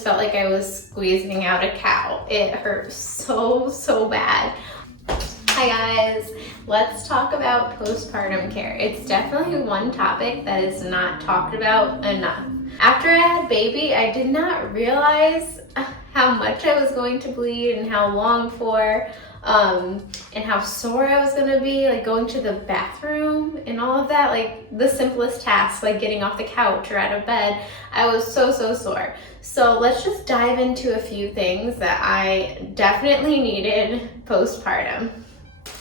just felt like I was squeezing out a cow. It hurt so bad. Hi guys, let's talk about postpartum care. It's definitely one topic that is not talked about enough. After I had baby, I did not realize how much I was going to bleed and how long for, and how sore I was gonna be, like going to the bathroom and all of that, like the simplest tasks, like getting off the couch or out of bed. I was so sore. So let's just dive into a few things that I definitely needed postpartum.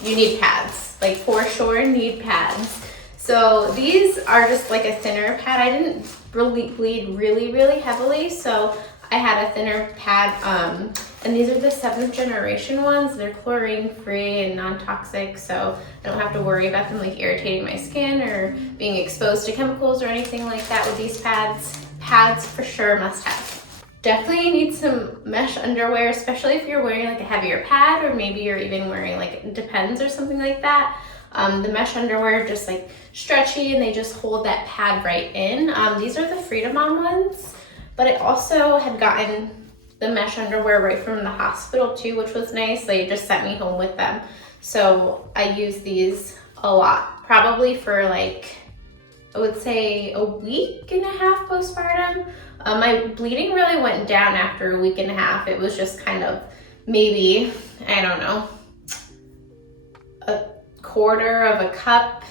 You need pads, like for sure need pads. So these are just like a thinner pad. I didn't really bleed really heavily, so I had a thinner pad, and these are the 7th generation ones. They're chlorine free and non-toxic, so I don't have to worry about them like irritating my skin or being exposed to chemicals or anything like that with these pads. Pads for sure must have. Definitely need some mesh underwear, especially if you're wearing like a heavier pad, or maybe you're even wearing like Depends or something like that. The mesh underwear are just like stretchy and they just hold that pad right in. These are the Freedom On ones, but I also had gotten the mesh underwear right from the hospital too, which was nice. They just sent me home with them. So I use these a lot, probably for like, I would say a week and a half postpartum. My bleeding really went down after a week and a half. It was just kind of maybe, I don't know, a quarter of a cup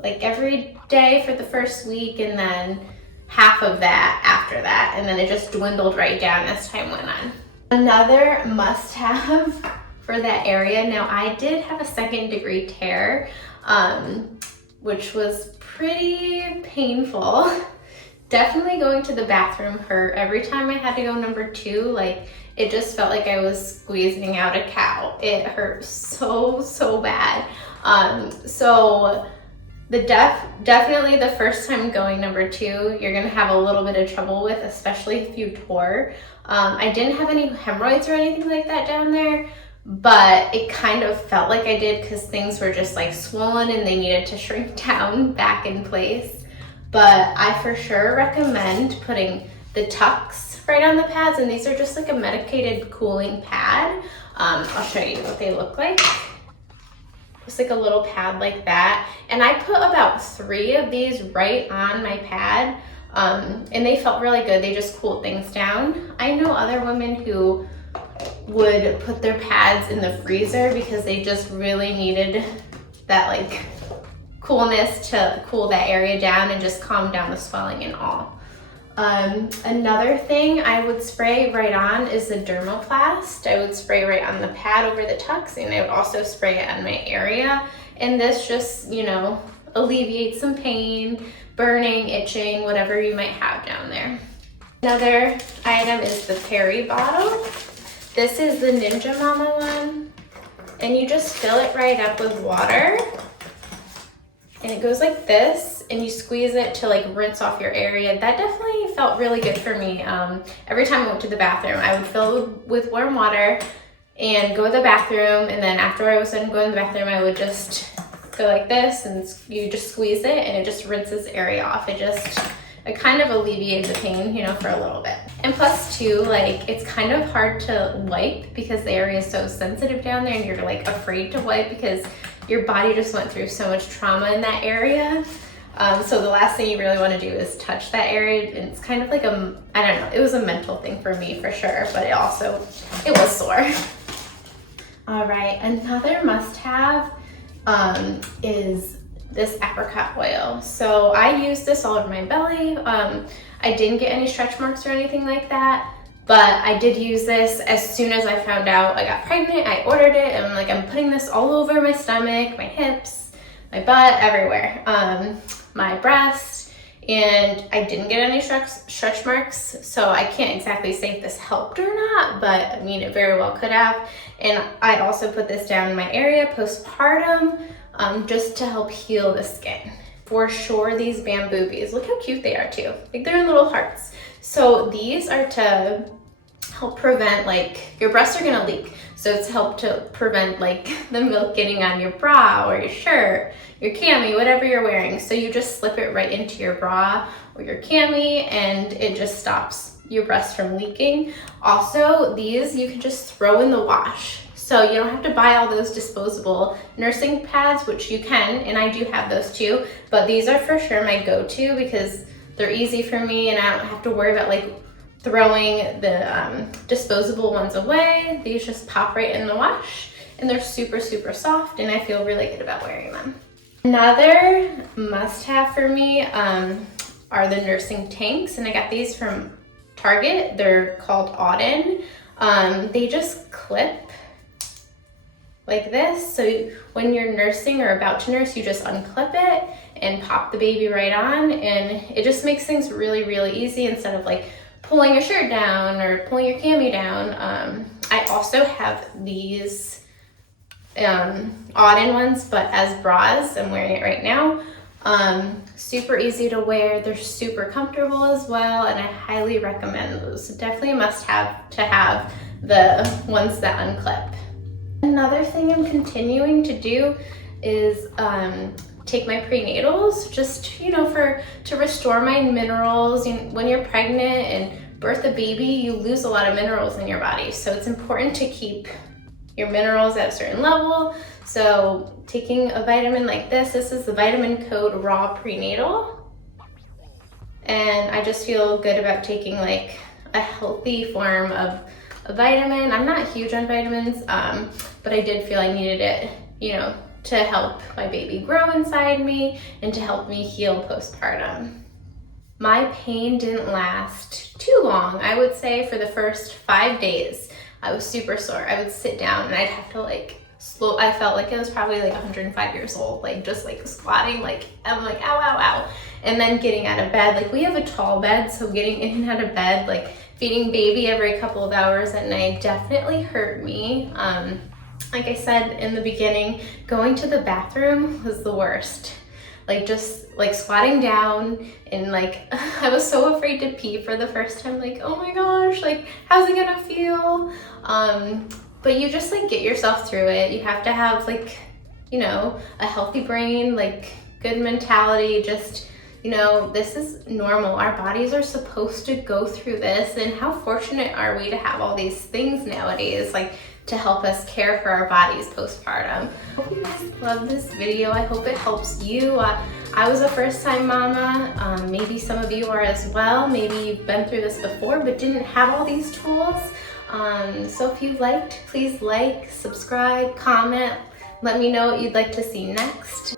like every day for the first week, and then half of that after that, and then it just dwindled right down as time went on. Another must-have for that area, now I did have a 2nd-degree tear, which was pretty painful. Definitely going to the bathroom hurt. Every time I had to go number 2, like it just felt like I was squeezing out a cow. It hurt so bad. So definitely the first time going number 2, you're gonna have a little bit of trouble with, especially if you tore. I didn't have any hemorrhoids or anything like that down there, but it kind of felt like I did because things were just like swollen and they needed to shrink down back in place. But I for sure recommend putting the tucks right on the pads, and these are just like a medicated cooling pad. I'll show you what they look like. It's like a little pad like that. And I put about 3 of these right on my pad, and they felt really good. They just cooled things down. I know other women who would put their pads in the freezer because they just really needed that like coolness to cool that area down and just calm down the swelling and all. Another thing I would spray right on is the Dermoplast. I would spray right on the pad over the tucks, and I would also spray it on my area. And this just, you know, alleviates some pain, burning, itching, whatever you might have down there. Another item is the Perry bottle. This is the Ninja Mama one, and you just fill it right up with water. And it goes like this, and you squeeze it to like rinse off your area. That definitely felt really good for me. Every time I went to the bathroom, I would fill with warm water and go to the bathroom, and then after I was done going to the bathroom, I would just go like this, and you just squeeze it, and it just rinses the area off. It kind of alleviates the pain, you know, for a little bit. And plus too, like it's kind of hard to wipe because the area is so sensitive down there, and you're like afraid to wipe because your body just went through so much trauma in that area. So the last thing you really want to do is touch that area. And it's kind of like I don't know, it was a mental thing for me for sure, but it was sore. All right, another must-have is this apricot oil. So I use this all over my belly. I didn't get any stretch marks or anything like that, but I did use this as soon as I found out I got pregnant. I ordered it, and I'm putting this all over my stomach, my hips, my butt, everywhere, my breast, and I didn't get any stretch marks, so I can't exactly say if this helped or not, but I mean, it very well could have. And I also put this down in my area postpartum, just to help heal the skin. For sure, these bamboo bees, look how cute they are too. Like they're little hearts. So these are to help prevent, like, your breasts are gonna leak. So it's helped to prevent like the milk getting on your bra or your shirt, your cami, whatever you're wearing. So you just slip it right into your bra or your cami and it just stops your breast from leaking. Also, these you can just throw in the wash. So you don't have to buy all those disposable nursing pads, which you can, and I do have those too, but these are for sure my go-to because they're easy for me and I don't have to worry about like throwing the disposable ones away. These just pop right in the wash and they're super, super soft and I feel really good about wearing them. Another must-have for me are the nursing tanks, and I got these from Target. They're called Auden. They just clip like this. So when you're nursing or about to nurse, you just unclip it and pop the baby right on, and it just makes things really, really easy instead of like pulling your shirt down or pulling your cami down. I also have these Auden ones, but as bras. I'm wearing it right now. Super easy to wear. They're super comfortable as well, and I highly recommend those. Definitely a must-have to have the ones that unclip. Another thing I'm continuing to do is take my prenatals, just, you know, to restore my minerals. When you're pregnant and birth a baby, you lose a lot of minerals in your body. So it's important to keep your minerals at a certain level. So taking a vitamin like this is the Vitamin Code Raw Prenatal. And I just feel good about taking like a healthy form of a vitamin. I'm not huge on vitamins, but I did feel I needed it, you know, to help my baby grow inside me and to help me heal postpartum. My pain didn't last too long. I would say for the first 5 days, I was super sore. I would sit down and I'd have to like I felt like I was probably like 105 years old, like just like squatting, like I'm like ow, ow, ow. And then getting out of bed, like we have a tall bed, so getting in and out of bed, like feeding baby every couple of hours at night definitely hurt me. Like I said in the beginning, going to the bathroom was the worst. Like just like squatting down and like I was so afraid to pee for the first time, like oh my gosh, like how's it gonna feel? But you just like get yourself through it. You have to have like, you know, a healthy brain, like good mentality, just, you know, this is normal. Our bodies are supposed to go through this, and how fortunate are we to have all these things nowadays, like to help us care for our bodies postpartum. I hope you guys love this video. I hope it helps you. I was a first-time mama. Maybe some of you are as well. Maybe you've been through this before but didn't have all these tools. So if you liked, please like, subscribe, comment. Let me know what you'd like to see next.